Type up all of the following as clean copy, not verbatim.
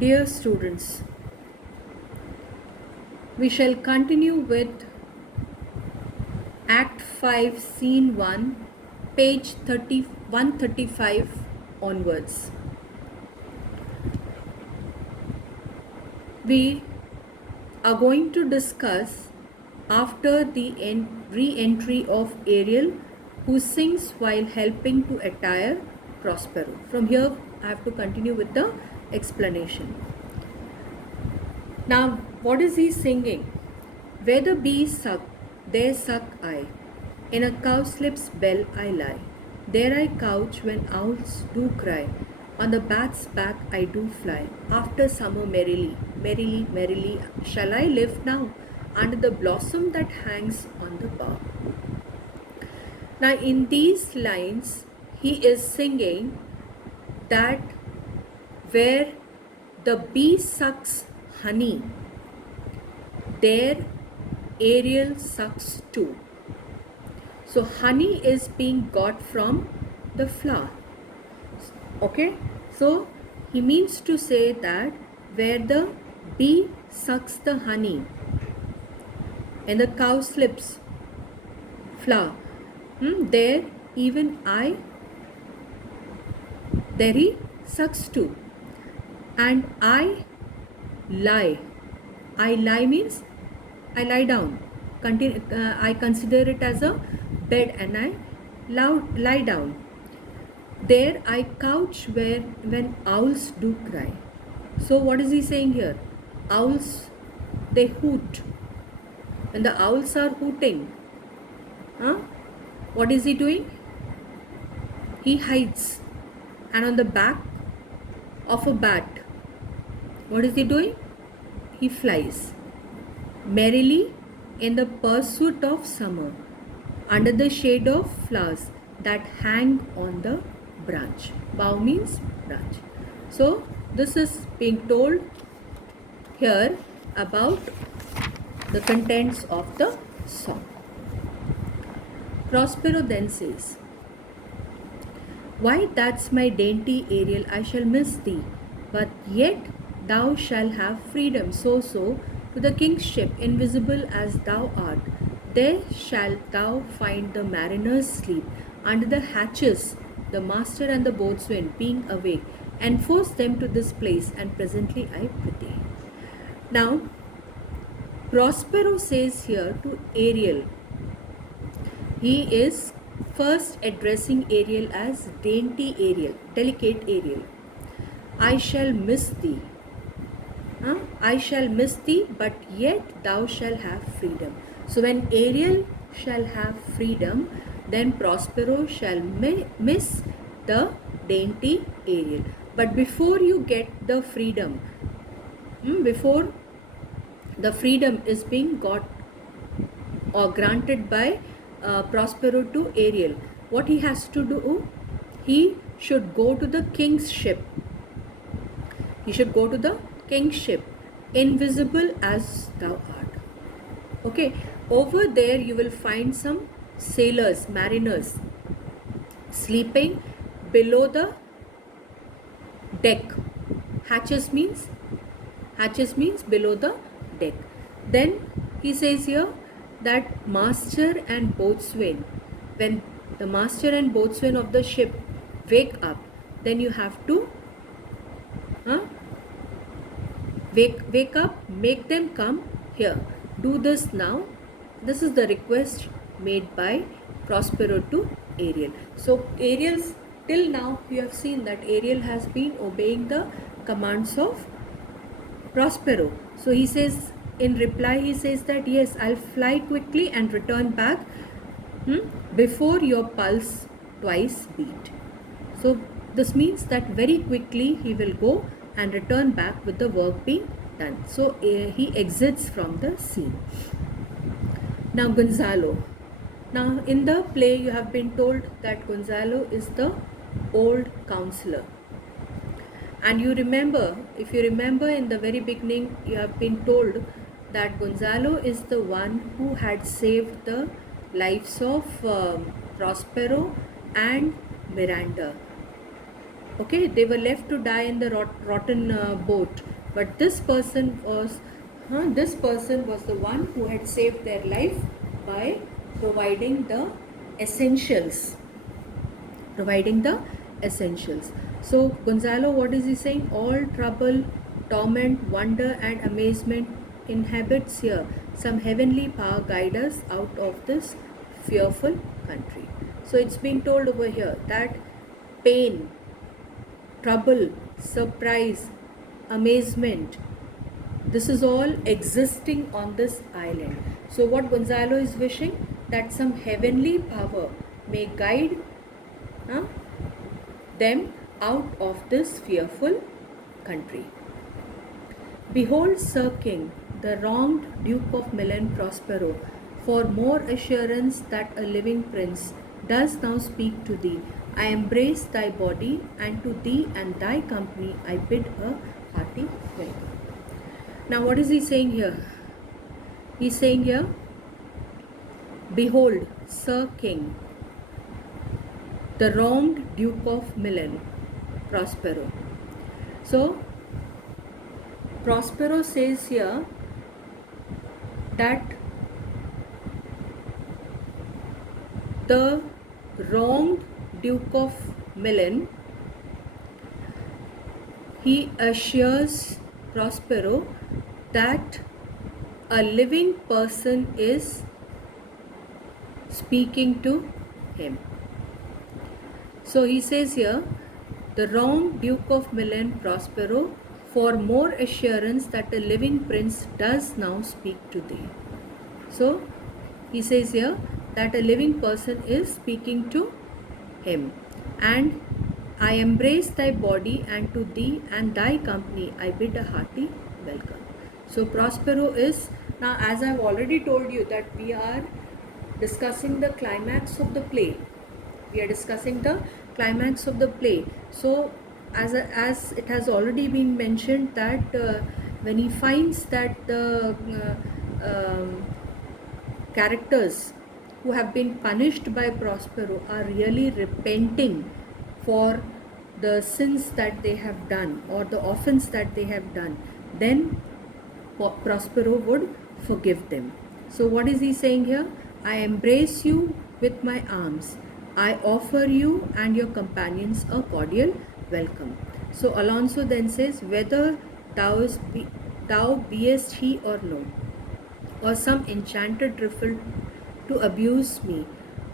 Dear students, we shall continue with Act 5, Scene 1, page 135 onwards. We are going to discuss after the re-entry of Ariel, who sings while helping to attire Prospero. From here, I have to continue with the explanation. Now, what is he singing? Where the bees suck, there suck I. In a cowslip's bell I lie. There I couch when owls do cry. On the bat's back I do fly. After summer merrily, merrily, merrily, shall I live now under the blossom that hangs on the bough. Now, in these lines, he is singing that where the bee sucks honey, there Ariel sucks too. So honey is being got from the flower. Okay, so he means to say that where the bee sucks the honey and the cowslip's flower, there even there he sucks too. And I lie. I lie means I lie down. I consider it as a bed and I lie down. There I couch when owls do cry. So what is he saying here? Owls, they hoot. When the owls are hooting, what is he doing? He hides. And on the back of a bat, what is he doing? He flies. Merrily in the pursuit of summer, under the shade of flowers that hang on the branch. Bough means branch. So this is being told here about the contents of the song. Prospero then says, why, that's my dainty Ariel, I shall miss thee, but yet thou shalt have freedom. So to the king's ship, invisible as thou art, there shalt thou find the mariners sleep under the hatches, the master and the boatswain being awake, enforce them to this place, and presently I prithee. Now, Prospero says here to Ariel, he is first addressing Ariel as dainty Ariel, delicate Ariel. I shall miss thee. I shall miss thee, but yet thou shalt have freedom. So when Ariel shall have freedom, then Prospero shall miss the dainty Ariel. But before you get the freedom, before the freedom is being got or granted by Prospero to Ariel, what he has to do? He should go to the king's ship. He should go to the king's ship, invisible as thou art. Okay, over there you will find some sailors, mariners, sleeping below the deck. Hatches means below the deck. Then he says here that master and boatswain, when the master and boatswain of the ship wake up, then you have to wake up, make them come here. Do this now. This is the request made by Prospero to Ariel. So Ariel's, till now you have seen that Ariel has been obeying the commands of Prospero. So he says, in reply he says that yes, I'll fly quickly and return back before your pulse twice beat. So this means that very quickly he will go and return back with the work being done. So he exits from the scene. Now Gonzalo. Now in the play you have been told that Gonzalo is the old counselor. And you remember, if you remember in the very beginning, you have been told that Gonzalo is the one who had saved the lives of Prospero and Miranda. Okay, they were left to die in the rotten boat, but this person was the one who had saved their life by providing the essentials. Providing the essentials. So Gonzalo, what is he saying? All trouble, torment, wonder, and amazement inhabits here. Some heavenly power guide us out of this fearful country. So it's being told over here that pain, trouble, surprise, amazement, this is all existing on this island. So what Gonzalo is wishing, that some heavenly power may guide them out of this fearful country. Behold, Sir King, the wronged Duke of Milan Prospero, for more assurance that a living prince does now speak to thee. I embrace thy body, and to thee and thy company I bid a hearty welcome. Now, what is he saying here? He's saying here, behold, Sir King, the wronged Duke of Milan, Prospero. So, Prospero says here that the wronged Duke of Milan, he assures Prospero that a living person is speaking to him. So he says here, the wronged Duke of Milan Prospero, for more assurance that a living prince does now speak to thee. So he says here that a living person is speaking to him. And I embrace thy body, and to thee and thy company I bid a hearty welcome. So Prospero is, now as I've already told you that we are discussing the climax of the play. We are discussing the climax of the play. So as it has already been mentioned that when he finds that the characters who have been punished by Prospero are really repenting for the sins that they have done or the offense that they have done, then Prospero would forgive them. So what is he saying here? I embrace you with my arms. I offer you and your companions a cordial welcome. So Alonso then says, whether thou beest he or no, or some enchanted riffle to abuse me,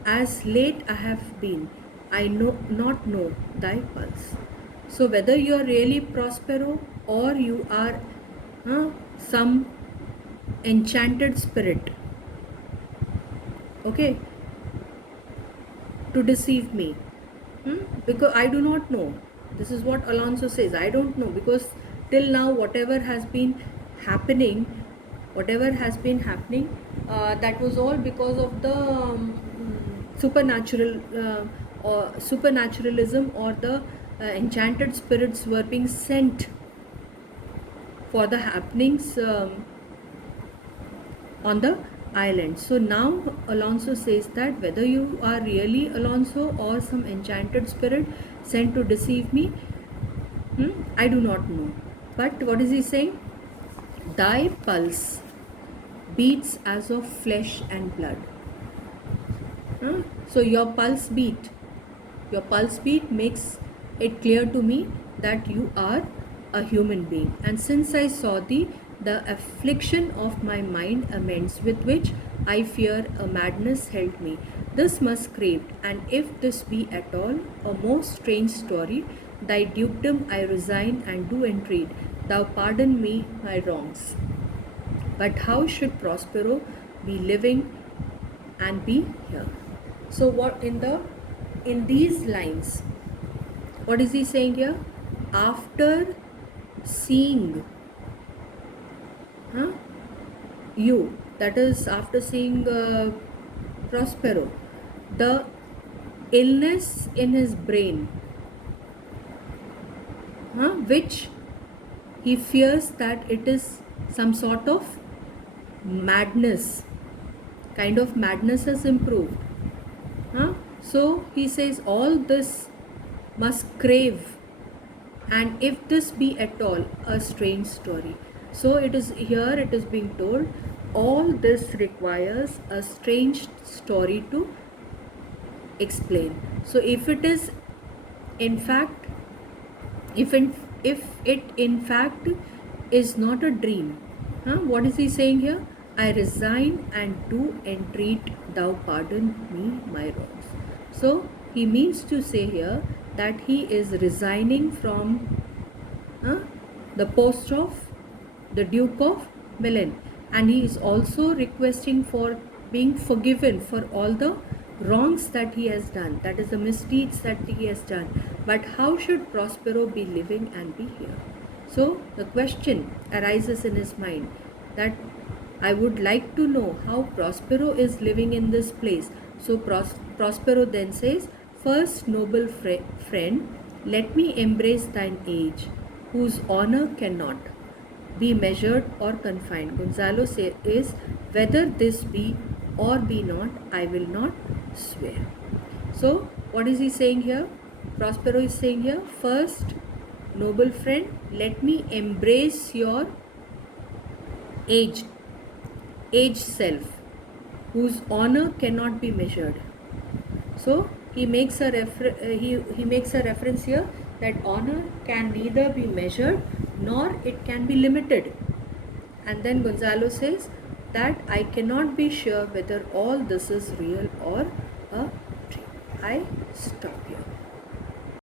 as late I have been, I not know thy pulse. So whether you are really Prospero or you are some enchanted spirit, okay, to deceive me, because I do not know. This is what Alonso says. I don't know, because till now whatever has been happening, that was all because of the supernatural or supernaturalism, or the enchanted spirits were being sent for the happenings on the island. So now Alonso says that whether you are really Alonso or some enchanted spirit sent to deceive me, I do not know. But what is he saying? Thy pulse beats as of flesh and blood. So your pulse beat makes it clear to me that you are a human being. And since I saw thee, the affliction of my mind amends, with which I fear a madness held me. This must crave, and if this be at all a most strange story, thy dukedom I resign and do entreat, thou pardon me my wrongs. But how should Prospero be living and be here? So what in these lines, what is he saying here? After seeing you, that is after seeing Prospero, the illness in his brain, which he fears that it is some sort of madness, kind of madness has improved. So he says all this must crave and if this be at all a strange story. So it is here, it is being told, all this requires a strange story to explain. So if it is in fact, if it in fact is not a dream, what is he saying here? I resign and do entreat thou pardon me my wrongs. So he means to say here that he is resigning from the post of the Duke of Milan, and he is also requesting for being forgiven for all the wrongs that he has done, that is the misdeeds that he has done. But how should Prospero be living and be here? So the question arises in his mind that I would like to know how Prospero is living in this place. So Prospero then says, first noble friend, let me embrace thine age, whose honor cannot be measured or confined. Gonzalo says, whether this be or be not, I will not swear. So what is he saying here? Prospero is saying here, first noble friend, let me embrace your aged self, whose honor cannot be measured. So he makes a reference here that honor can neither be measured nor it can be limited. And then Gonzalo says that I cannot be sure whether all this is real or a dream. I stop.